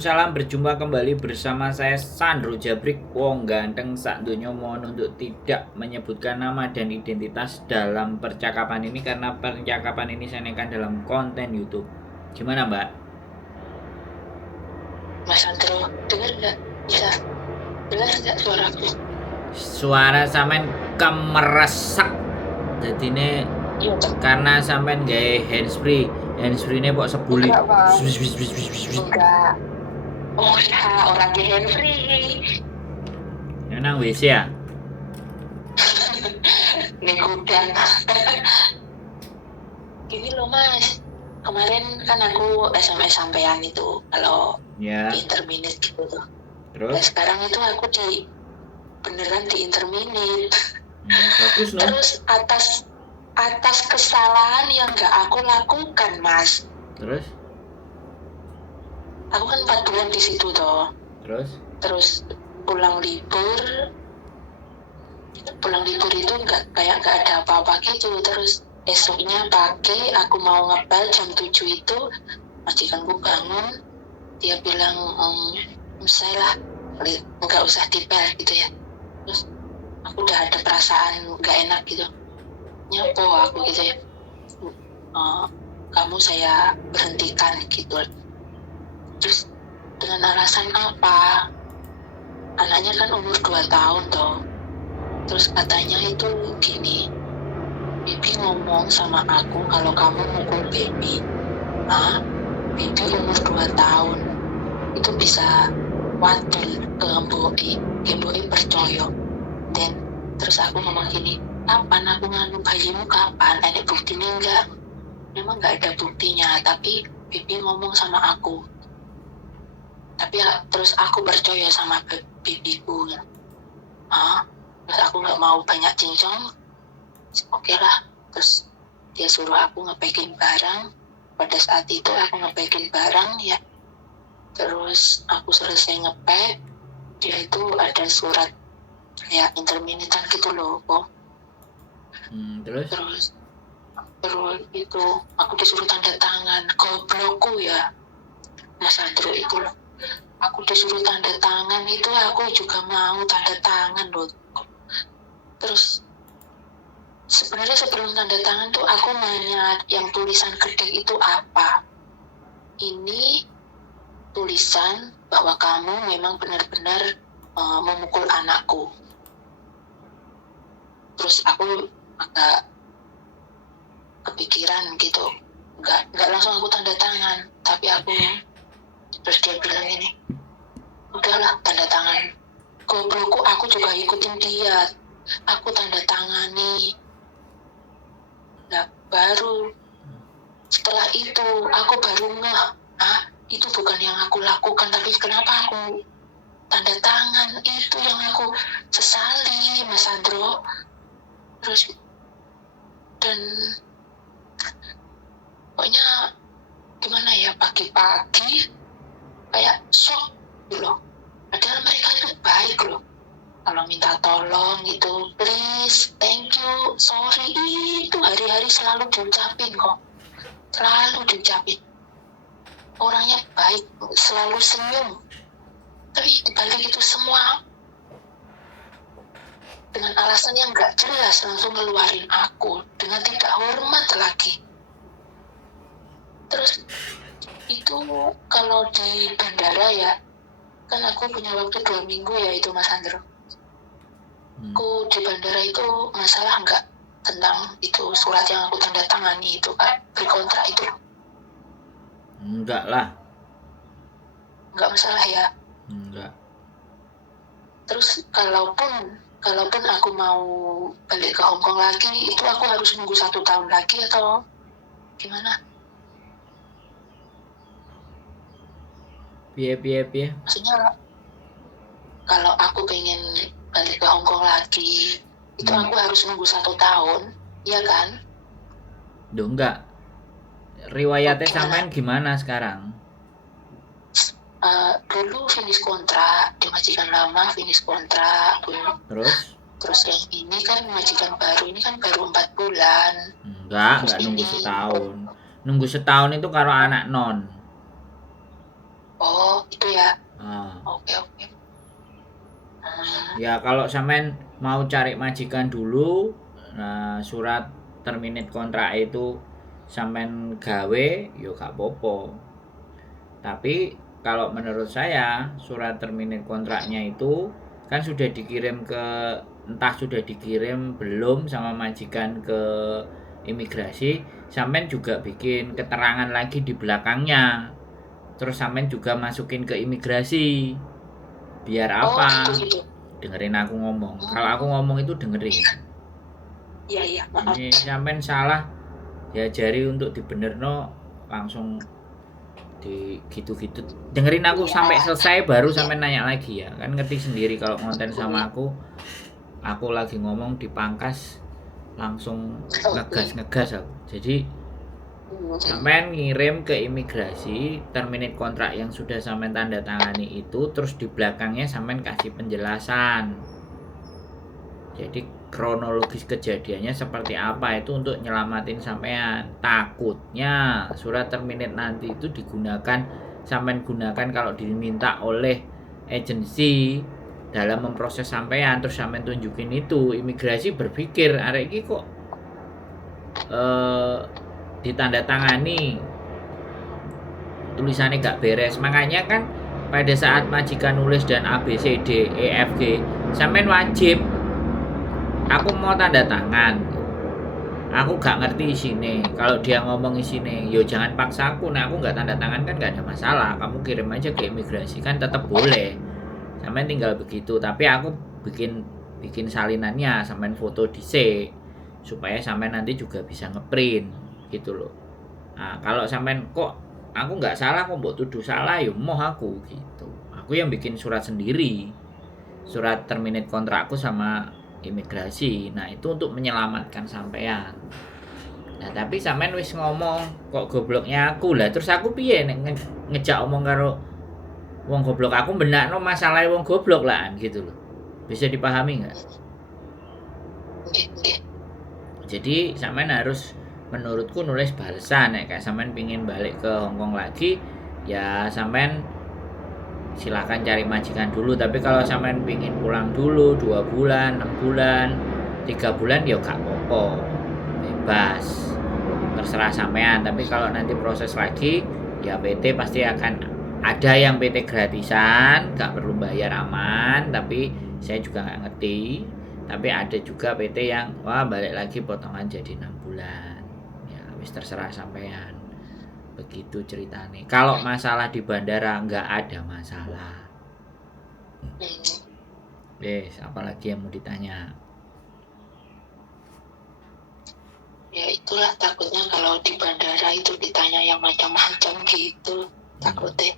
Salam, berjumpa kembali bersama saya Sandro Jabrik, wong ganteng sak donya. Mohon untuk tidak menyebutkan nama dan identitas dalam percakapan ini karena percakapan ini saya naikkan dalam konten YouTube. Gimana, Mbak? Mas Sandro, dengar nggak? Bisa dengar nggak suaraku? Suara sampean kemeresak. Jadi ini Iya, Pak. karena sampean gawe handsfree ini kok sebuli. Enggak, Bang. Enggak. Oh ya, orangnya Henry. Nang WC ya? Nih gudang. Gini loh, Mas. Kemarin kan aku SMS sampean itu kalau Ya. di interminute gitu tuh. Nah, Terus? sekarang itu aku beneran di interminute. Bagus loh. Terus atas kesalahan yang nggak aku lakukan, Mas. Terus? Aku kan 4 bulan di situ toh. Terus pulang libur itu nggak ada apa-apa gitu. Terus esoknya pagi aku mau ngepel jam 7 itu majikanku bangun, dia bilang usai lah, nggak usah dipel gitu ya. Terus aku udah ada perasaan nggak enak gitu, nyapo aku gitu ya, kamu saya berhentikan gitu. Terus dengan alasan apa? Anaknya kan umur 2 tahun toh. Terus katanya itu gini, Bibi ngomong sama aku kalau kamu mukul Bibi. Bibi umur 2 tahun. Itu bisa wadul ke Mbok percaya. Dan terus aku ngomong gini, kapan aku nganu bayimu kapan? Ada buktinya enggak? Memang enggak ada buktinya, tapi Bibi ngomong sama aku. Tapi terus aku percaya sama bibiku. Terus aku nggak mau banyak cincong. Oke lah. Terus dia suruh aku ngepekin barang. Pada saat itu aku ngepekin barang ya. Terus aku selesai ngepek, dia itu ada surat kayak interminitan gitu loh, kok. Terus itu aku disuruh tanda tangan. Goblokku ya, Mas Andro itu loh. Aku disuruh tanda tangan itu, aku juga mau tanda tangan loh. Terus sebenarnya sebelum tanda tangan tuh aku nanya yang tulisan gede itu apa. Ini tulisan bahwa kamu memang benar-benar memukul anakku. Terus aku agak kepikiran gitu, nggak langsung aku tanda tangan, tapi aku terus dia bilang ini, udahlah tanda tangan. Goblokku, aku juga ikutin dia, aku tanda tangani. Nah, baru setelah itu aku baru ngeh, itu bukan yang aku lakukan, tapi kenapa aku tanda tangan? Itu yang aku sesali, Mas Andro. Terus dan pokoknya gimana ya, pagi-pagi kayak shock gitu loh. Padahal mereka itu baik loh. Kalau minta tolong gitu, please, thank you, sorry, itu hari-hari selalu diucapin kok. Selalu diucapin. Orangnya baik, selalu senyum. Tapi dibalik itu semua, dengan alasan yang gak jelas langsung ngeluarin aku, dengan tidak hormat lagi. Terus itu kalau di bandara ya, kan aku punya waktu 2 minggu ya itu, Mas Andro. Aku di bandara itu masalah nggak tentang itu surat yang aku tanda tangani itu kan, pre-kontrak itu? Enggak lah. Nggak masalah ya? Enggak. Terus kalaupun aku mau balik ke Hong Kong lagi, itu aku harus nunggu 1 tahun lagi atau gimana? Piye. Maksudnya kalau aku pengen balik ke Hong Kong lagi, itu aku harus nunggu 1 tahun, iya kan? Duh, enggak. Riwayatnya sampean gimana sekarang? Dulu finish kontrak di majikan lama, finish kontrak. Terus yang ini kan majikan baru, ini kan baru 4 bulan. Enggak nunggu setahun. Nunggu setahun itu karo anak non. Oh, Itu ya. Ah. Oke. Ya kalau sampean mau cari majikan dulu, nah surat terminate kontrak itu sampean gawe, yo gak apa-apa. Tapi kalau menurut saya surat terminate kontraknya itu kan sudah dikirim ke, entah sudah dikirim belum sama majikan ke imigrasi, sampean juga bikin keterangan lagi di belakangnya. Terus sampean juga masukin ke imigrasi. Biar Oh apa? gitu. Dengerin aku ngomong. Kalau aku ngomong itu dengerin. Iya, maaf. Ini sampean salah ya jari untuk dibenerno langsung di gitu-gitu. Dengerin aku Iya. sampai selesai baru Iya. sampean nanya lagi ya. Kan ngerti sendiri kalau konten sama aku lagi ngomong dipangkas langsung ngegas aku. Jadi sampean ngirim ke imigrasi terminate kontrak yang sudah sampean tanda tangani itu, terus di belakangnya sampean kasih penjelasan. Jadi kronologis kejadiannya seperti apa itu untuk nyelamatin sampean. Takutnya surat terminate nanti itu digunakan, sampean gunakan kalau diminta oleh agensi dalam memproses sampean, terus sampean tunjukin itu, imigrasi berpikir arek iki kok ditandatangani tulisannya gak beres. Makanya kan pada saat majikan nulis dan A B C D E F G, sampean wajib, aku mau tanda tangan, aku gak ngerti isine. Kalau dia ngomong isine, yo jangan paksa aku. Nah aku gak tanda tangan kan gak ada masalah, kamu kirim aja ke imigrasi kan tetap boleh. Sampean tinggal begitu, tapi aku bikin salinannya, sampean foto dhisik supaya sampean nanti juga bisa ngeprint gitu loh. Nah kalau sampean kok aku nggak salah, kok mbok tuduh salah, ya moh aku gitu. Aku yang bikin surat sendiri, surat terminate kontrakku sama imigrasi. Nah itu untuk menyelamatkan sampean. Nah tapi sampean wis ngomong kok gobloknya aku lah, terus aku piye nek ngejak omong karo wong goblok, aku benakno masalah wong goblok lah gitu loh. Bisa dipahami nggak? Jadi sampean harus menurutku nulis balesan ya, kayak sampean pingin balik ke Hongkong lagi ya sampean silakan cari majikan dulu. Tapi kalau sampean pingin pulang dulu 2 bulan, 6 bulan, 3 bulan ya gak apa-apa, bebas, terserah sampean. Tapi kalau nanti proses lagi ya PT pasti akan ada yang PT gratisan, gak perlu bayar, aman. Tapi saya juga gak ngerti. Tapi ada juga PT yang wah balik lagi potongan jadi 6 bulan. Ya wis terserah sampean. Begitu ceritanya. Kalau masalah di bandara nggak ada masalah. Wes, apalagi yang mau ditanya? Ya itulah takutnya kalau di bandara itu ditanya yang macam-macam gitu, takutnya.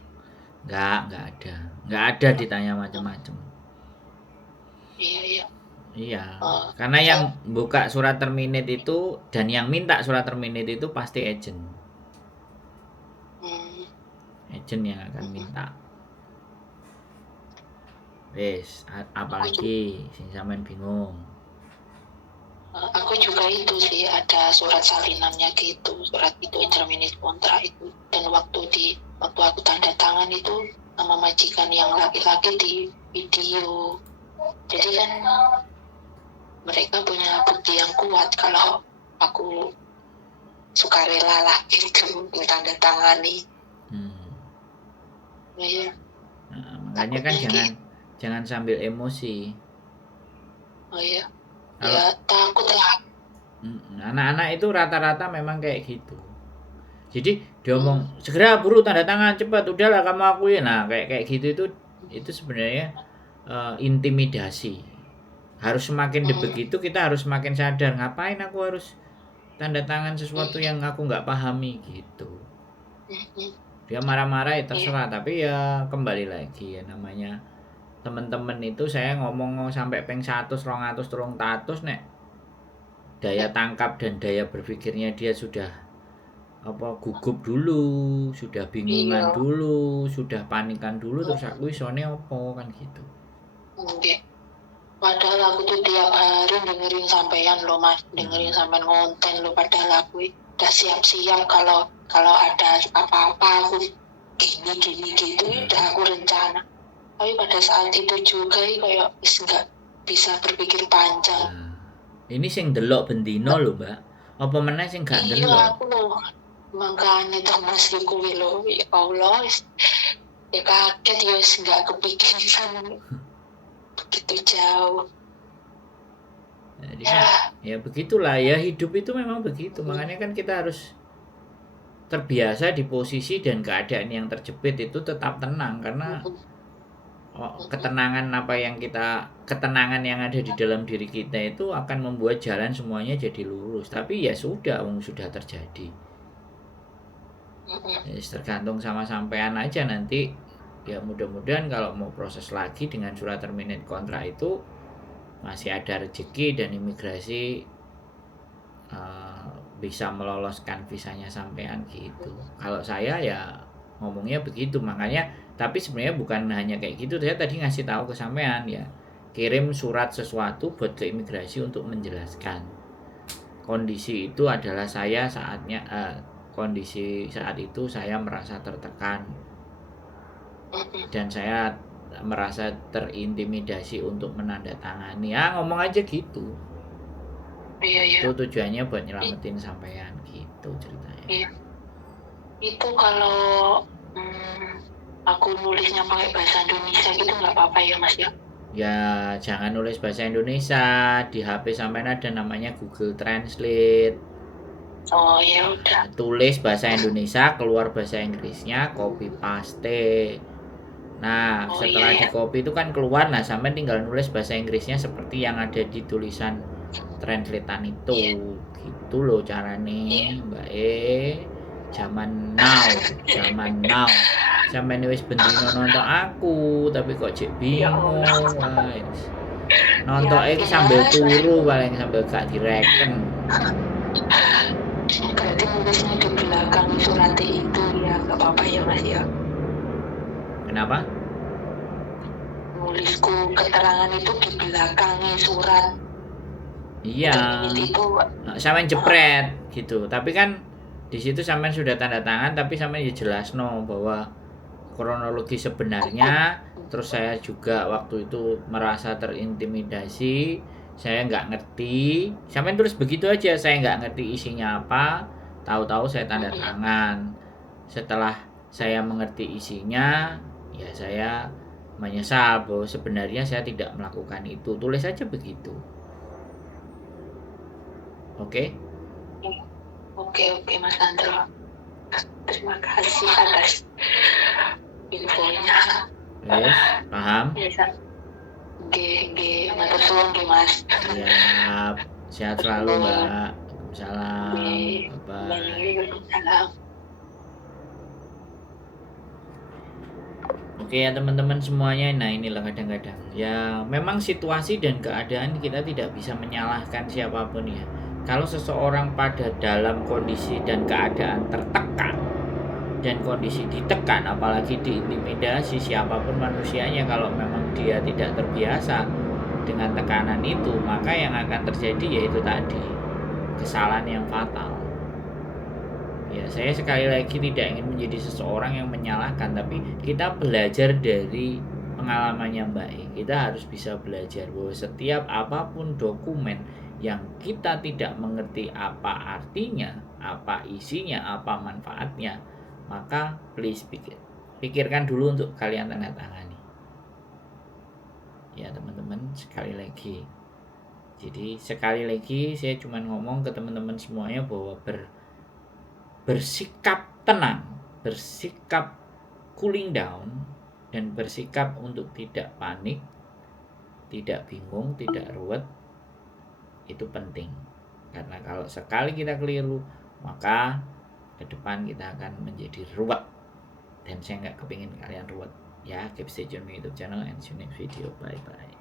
Nggak ada ditanya macam-macam. Iya. Iya, karena yang buka surat terminate itu dan yang minta surat terminate itu pasti agent. Agent yang akan minta. Wes, apalagi sing sampean bingung? Aku juga itu sih ada surat salinannya gitu, surat itu terminate kontrak itu. Dan waktu aku tanda tangan itu sama majikan yang laki-laki di video. Jadi kan mereka punya bukti yang kuat kalau aku sukarela lah gitu tanda tangani. Ya. Nah, makanya kan jangan sambil emosi. Oh iya. Ya takut lah. Anak-anak itu rata-rata memang kayak gitu. Jadi dia ngomong segera buru tanda tangan cepat, udahlah kamu akuin. Nah kayak gitu itu sebenarnya intimidasi. Harus semakin begitu kita harus semakin sadar, ngapain aku harus tanda tangan sesuatu yang aku nggak pahami gitu. Dia marah-marah ya terserah, tapi ya kembali lagi ya namanya teman-teman itu, saya ngomong sampai peng 100, 200, 300 nek daya tangkap dan daya berpikirnya dia sudah gugup dulu, sudah bingungan dulu, sudah panikan dulu, terus aku isone opo kan gitu. Padahal aku tuh tiap hari dengerin sampean lo mas, dengerin sampean ngonten lo. Padahal aku udah siap-siap kalau ada apa-apa aku gini gitu udah aku rencana. Tapi pada saat itu juga kayak nggak bisa berpikir panjang. Ini sing delok bendino lho, Mbak. Apa meneh sing gak Iya delok? aku loh makanya Thomas kuwi lho ya Allah ya kaget ya nggak kepikiran begitu jauh. Jadi ya begitulah ya, hidup itu memang begitu. Makanya kan kita harus terbiasa di posisi dan keadaan yang terjepit itu tetap tenang, karena ketenangan yang ada di dalam diri kita itu akan membuat jalan semuanya jadi lurus. Tapi ya sudah, sudah terjadi. Ya, tergantung sama sampean aja nanti. Ya mudah-mudahan kalau mau proses lagi dengan surat terminate kontrak itu masih ada rezeki dan imigrasi bisa meloloskan visanya sampean gitu. Kalau saya ya ngomongnya begitu, makanya tapi sebenarnya bukan hanya kayak gitu. Saya tadi ngasih tahu ke sampean ya, kirim surat sesuatu buat ke imigrasi untuk menjelaskan kondisi itu adalah saya kondisi saat itu saya merasa tertekan dan saya merasa terintimidasi untuk menandatangani. Ya ngomong aja gitu. Iya. Itu tujuannya buat nyelamatin sampean gitu ceritanya. Iya. Itu kalau aku nulisnya pakai bahasa Indonesia gitu nggak apa-apa ya Mas ya? Ya jangan nulis bahasa Indonesia, di HP sampean ada namanya Google Translate. Oh ya udah. Tulis bahasa Indonesia, keluar bahasa Inggrisnya, copy paste. Nah, setelah di copy itu kan keluar, nah sampean tinggal nulis bahasa Inggrisnya seperti yang ada di tulisan translatean itu. Gitu loh carane, Mbak Zaman now. Sampeyan wis bendino nonton aku, tapi kok cek bingung. Nonton iki sambil turu paling sambil gak direken. Berarti nulisnya di belakang surat itu ya nggak apa-apa ya Mas ya? Kenapa? Nulisku keterangan itu di belakangnya surat. Iya. Sampean jepret gitu. Tapi kan di situ sampean sudah tanda tangan, tapi sampean ya jelas bahwa kronologi sebenarnya. Terus saya juga waktu itu merasa terintimidasi, saya nggak ngerti. Sampean terus begitu aja, saya nggak ngerti isinya apa, tahu-tahu saya tanda tangan. Setelah saya mengerti isinya, ya saya menyesal bahwa sebenarnya saya tidak melakukan itu. Tulis aja begitu. Oke? Oke Mas Andro. Terima kasih atas infonya. Paham? Matur suwun Mas. Siap. Sehat selalu, Mbak. Salam. Bye. Oke ya teman-teman semuanya. Nah inilah kadang-kadang ya memang situasi dan keadaan kita tidak bisa menyalahkan siapapun ya. Kalau seseorang pada dalam kondisi dan keadaan tertekan dan kondisi ditekan, apalagi diintimidasi, siapapun manusianya, kalau memang dia tidak terbiasa dengan tekanan itu, maka yang akan terjadi yaitu tadi kesalahan yang fatal. Ya, saya sekali lagi tidak ingin menjadi seseorang yang menyalahkan, tapi kita belajar dari pengalaman yang baik. Kita harus bisa belajar bahwa setiap apapun dokumen yang kita tidak mengerti apa artinya, apa isinya, apa manfaatnya, maka please pikirkan dulu untuk kalian tanda tangani. Ya teman-teman, sekali lagi. Jadi sekali lagi saya cuma ngomong ke teman-teman semuanya bahwa bersikap tenang, bersikap cooling down, dan bersikap untuk tidak panik, tidak bingung, tidak ruwet, itu penting. Karena kalau sekali kita keliru, maka ke depan kita akan menjadi ruwet. Dan saya nggak kepingin kalian ruwet. Ya, keep stay tune YouTube channel and see you next video. Bye bye.